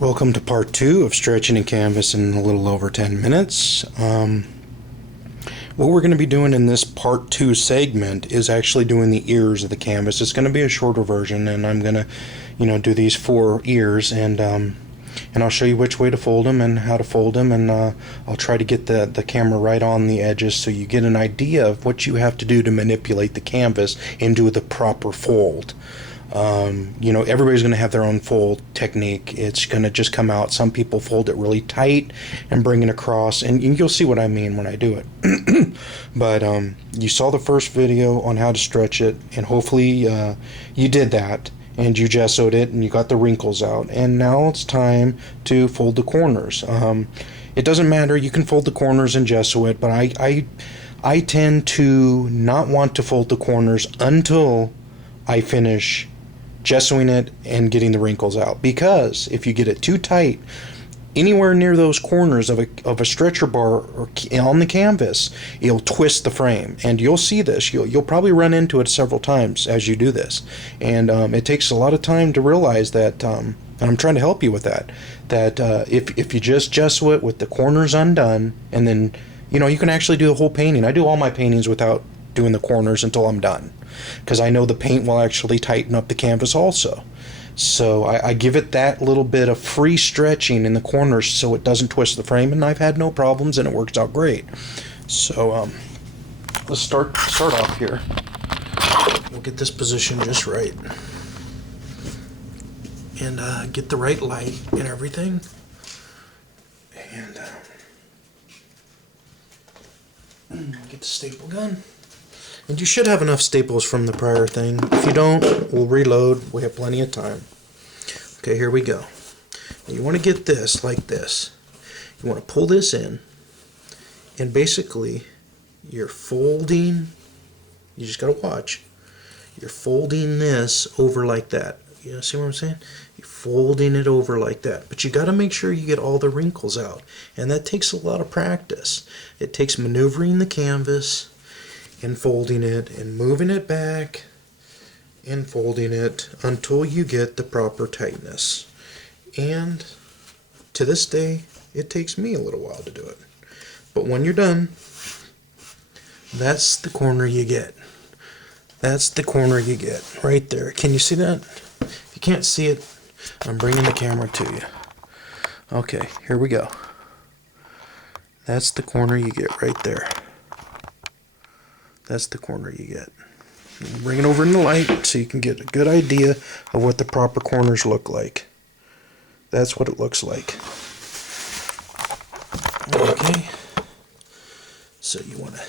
Welcome to part 2 of stretching a canvas in a little over 10 minutes. What we're going to be doing in this part 2 segment is actually doing the ears of the canvas. It's going to be a shorter version, and I'm going to, do these 4 ears, and I'll show you which way to fold them and how to fold them, and I'll try to get the camera right on the edges so you get an idea of what you have to do to manipulate the canvas into the proper fold. Everybody's going to have their own fold technique. It's going to just come out. Some people fold it really tight and bring it across, and you'll see what I mean when I do it. But you saw the first video on how to stretch it, and hopefully you did that, and you gessoed it, and you got the wrinkles out. And now it's time to fold the corners. It doesn't matter. You can fold the corners and gesso it, but I tend to not want to fold the corners until I finish gessoing it and getting the wrinkles out, because if you get it too tight anywhere near those corners of a stretcher bar or on the canvas, it'll twist the frame, and you'll see this. You'll probably run into it several times as you do this, and it takes a lot of time to realize that. And I'm trying to help you with that. That if you just gesso it with the corners undone, and then you can actually do a whole painting. I do all my paintings without doing the corners until I'm done, because I know the paint will actually tighten up the canvas also. So I give it that little bit of free stretching in the corners so it doesn't twist the frame, and I've had no problems, and it works out great. So let's start off here. We'll get this position just right, and get the right light and everything, and get the staple gun. And you should have enough staples from the prior thing. If you don't, we'll reload. We have plenty of time. Okay, here we go. Now you want to get this like this. You want to pull this in, and basically you're folding. You just got to watch. You're folding this over like that. You see what I'm saying? You're folding it over like that. But you got to make sure you get all the wrinkles out. And that takes a lot of practice. It takes maneuvering the canvas and folding it and moving it back and folding it until you get the proper tightness. And to this day, it takes me a little while to do it. But when you're done, that's the corner you get. That's the corner you get right there. Can you see that? If you can't see it, I'm bringing the camera to you. Okay, here we go. That's the corner you get right there. That's the corner you get. Bring it over in the light so you can get a good idea of what the proper corners look like. That's what it looks like. Okay. So you want to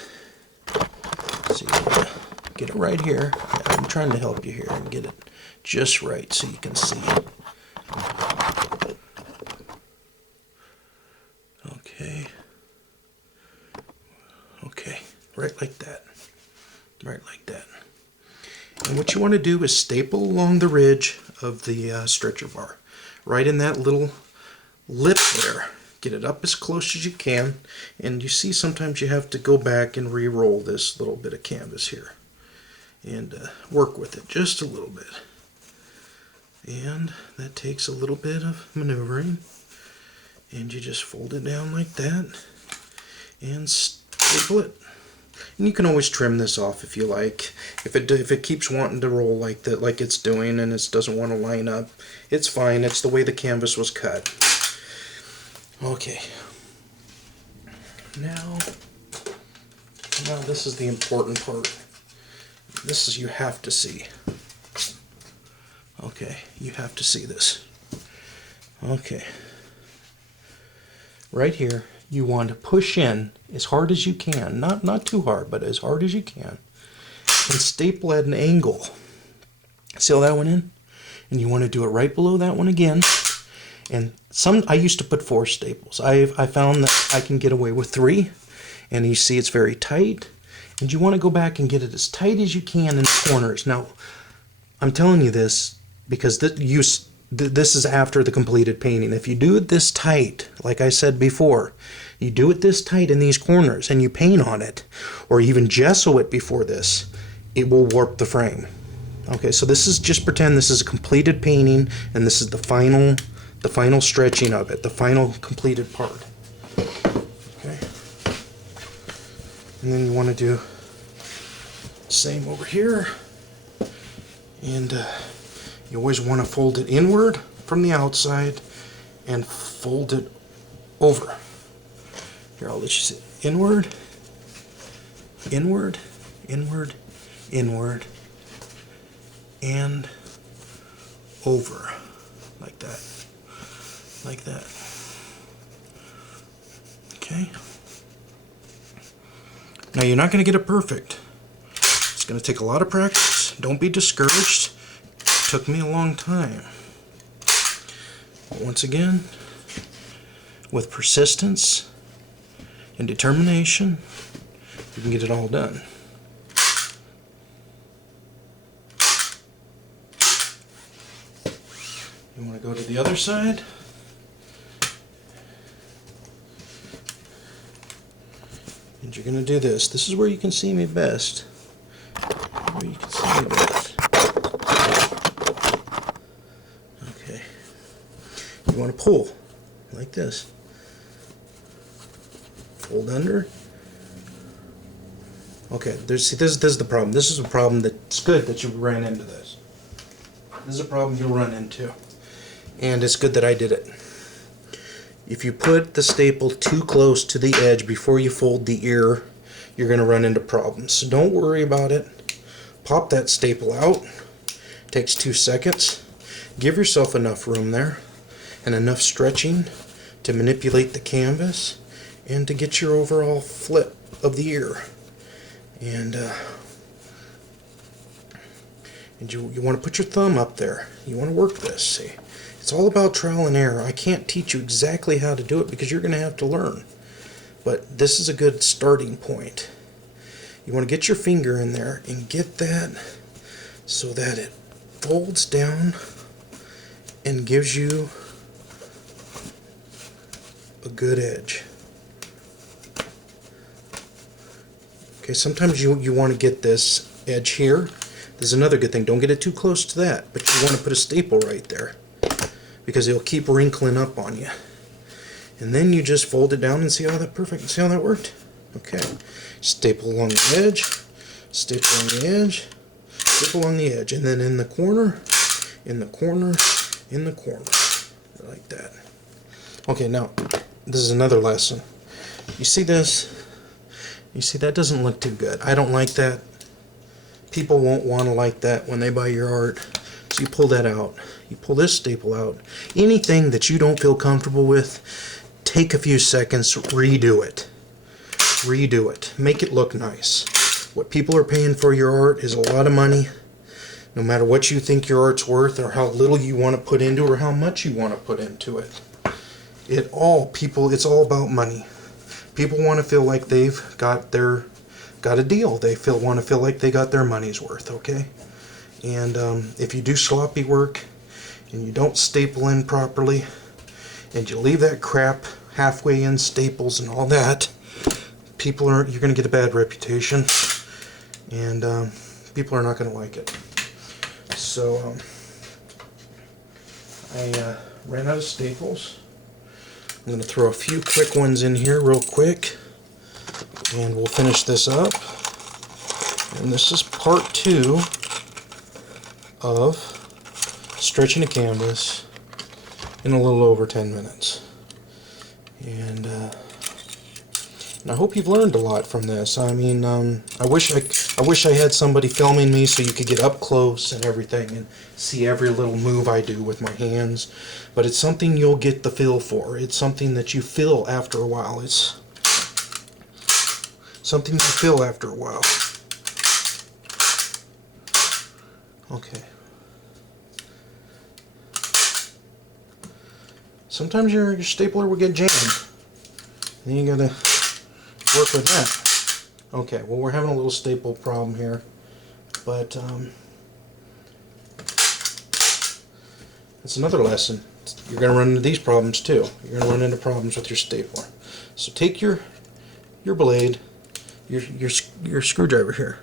get it right here. Yeah, I'm trying to help you here and get it just right so you can see. Okay. Okay. Right like that. Right like that. And what you want to do is staple along the ridge of the stretcher bar. Right in that little lip there. Get it up as close as you can. And you see sometimes you have to go back and re-roll this little bit of canvas here. And work with it just a little bit. And that takes a little bit of maneuvering. And you just fold it down like that. And staple it. And you can always trim this off if you like. If it keeps wanting to roll like that, like it's doing, and it doesn't want to line up, it's fine. It's the way the canvas was cut. Okay. Now this is the important part. This is, you have to see. Okay, you have to see this. Okay. Right here, you want to push in as hard as you can, not too hard, but as hard as you can, and staple at an angle. See how that went in? And you want to do it right below that one again. And I used to put 4 staples. I found that I can get away with 3, and you see it's very tight. And you want to go back and get it as tight as you can in the corners. Now, I'm telling you this because this is after the completed painting. If you do it this tight, like I said before, you do it this tight in these corners and you paint on it, or even gesso it before this, it will warp the frame. Okay, so this is, just pretend this is a completed painting and this is the final the final stretching of it, the final completed part. Okay. And then you want to do the same over here. And you always want to fold it inward from the outside and fold it over. Here, I'll let you see. Inward, inward, inward, inward, and over. Like that. Like that. Okay. Now you're not going to get it perfect. It's going to take a lot of practice. Don't be discouraged. It took me a long time. But once again, with persistence and determination, you can get it all done. You want to go to the other side. And you're going to do this. This is where you can see me best. Where you can see me best. Okay. You want to pull like this. Fold under. Okay, this is the problem. This is a problem that's good that you ran into this. This is a problem you'll run into. And it's good that I did it. If you put the staple too close to the edge before you fold the ear, you're going to run into problems. So don't worry about it. Pop that staple out. Takes 2 seconds. Give yourself enough room there and enough stretching to manipulate the canvas and to get your overall flip of the ear. And you want to put your thumb up there. You want to work this, see. It's all about trial and error. I can't teach you exactly how to do it because you're going to have to learn. But this is a good starting point. You want to get your finger in there and get that so that it folds down and gives you a good edge. Okay, sometimes you want to get this edge here. There's another good thing. Don't get it too close to that, but you want to put a staple right there because it'll keep wrinkling up on you. And then you just fold it down and see how that worked? Okay. Staple along the edge, staple along the edge, staple along the edge, and then in the corner, in the corner, in the corner. Like that. Okay, now, this is another lesson. You see this? You see, that doesn't look too good. I don't like that. People won't want to like that when they buy your art. So you pull that out. You pull this staple out. Anything that you don't feel comfortable with, take a few seconds, redo it. Redo it. Make it look nice. What people are paying for your art is a lot of money. No matter what you think your art's worth or how little you want to put into it or how much you want to put into it. It's all about money. People want to feel like they've got a deal. They want to feel like they got their money's worth, okay? And if you do sloppy work and you don't staple in properly and you leave that crap halfway in staples and all that, you're going to get a bad reputation, and people are not going to like it. So I ran out of staples. I'm going to throw a few quick ones in here real quick, and we'll finish this up. And this is part 2 of stretching a canvas in a little over 10 minutes. And I hope you've learned a lot from this. I mean, I wish I had somebody filming me so you could get up close and everything and see every little move I do with my hands. But it's something you'll get the feel for. It's something that you feel after a while. It's something you feel after a while. Okay. Sometimes your stapler will get jammed. Then you gotta work with that. Okay, well, we're having a little staple problem here, but it's another lesson. You're going to run into these problems too. You're going to run into problems with your stapler. So take your blade, your screwdriver here.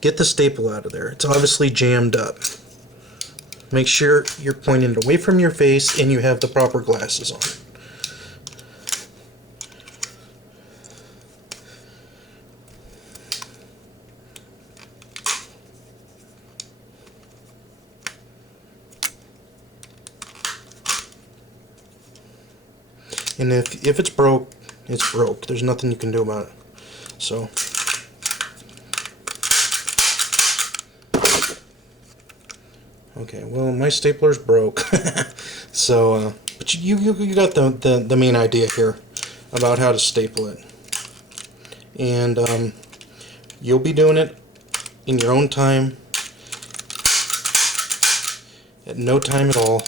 Get the staple out of there. It's obviously jammed up. make sure you're pointing it away from your face and you have the proper glasses on. And if it's broke, it's broke. There's nothing you can do about it. So, okay, well, my stapler's broke. So, but you got the main idea here about how to staple it. And you'll be doing it in your own time, at no time at all.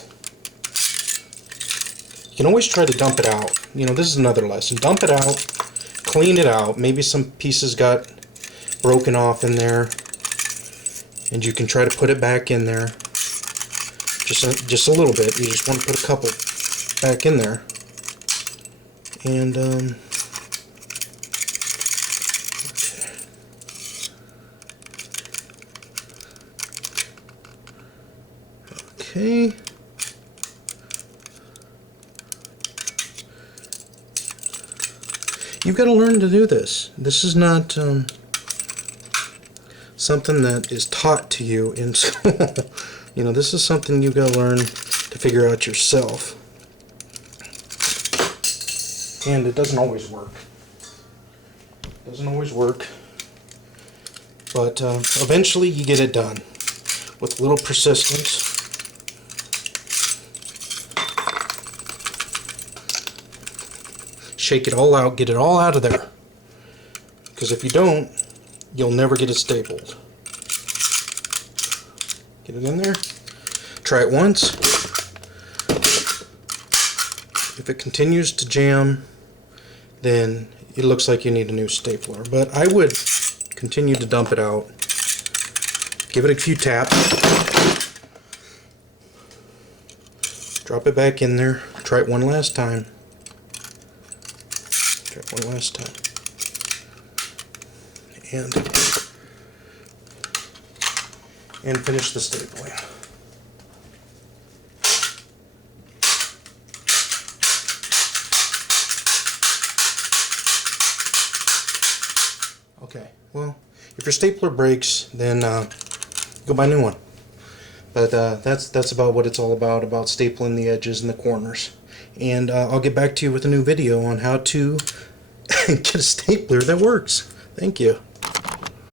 You can always try to dump it out. You know, this is another lesson. Dump it out, clean it out. Maybe some pieces got broken off in there, and you can try to put it back in there. Just a little bit. You just want to put a couple back in there. And okay. You've got to learn to do this. This is not something that is taught to you in school. You know, this is something you've got to learn to figure out yourself. And it doesn't always work. It doesn't always work. But eventually you get it done with a little persistence. Shake it all out, get it all out of there. Because if you don't, you'll never get it stapled. Get it in there. Try it once. If it continues to jam, then it looks like you need a new stapler. But I would continue to dump it out. Give it a few taps. Drop it back in there. Try it one last time. Try it one last time. And finish the stapling. Okay, well, if your stapler breaks, then go buy a new one. But that's about what it's all about stapling the edges and the corners. And I'll get back to you with a new video on how to get a stapler that works. Thank you.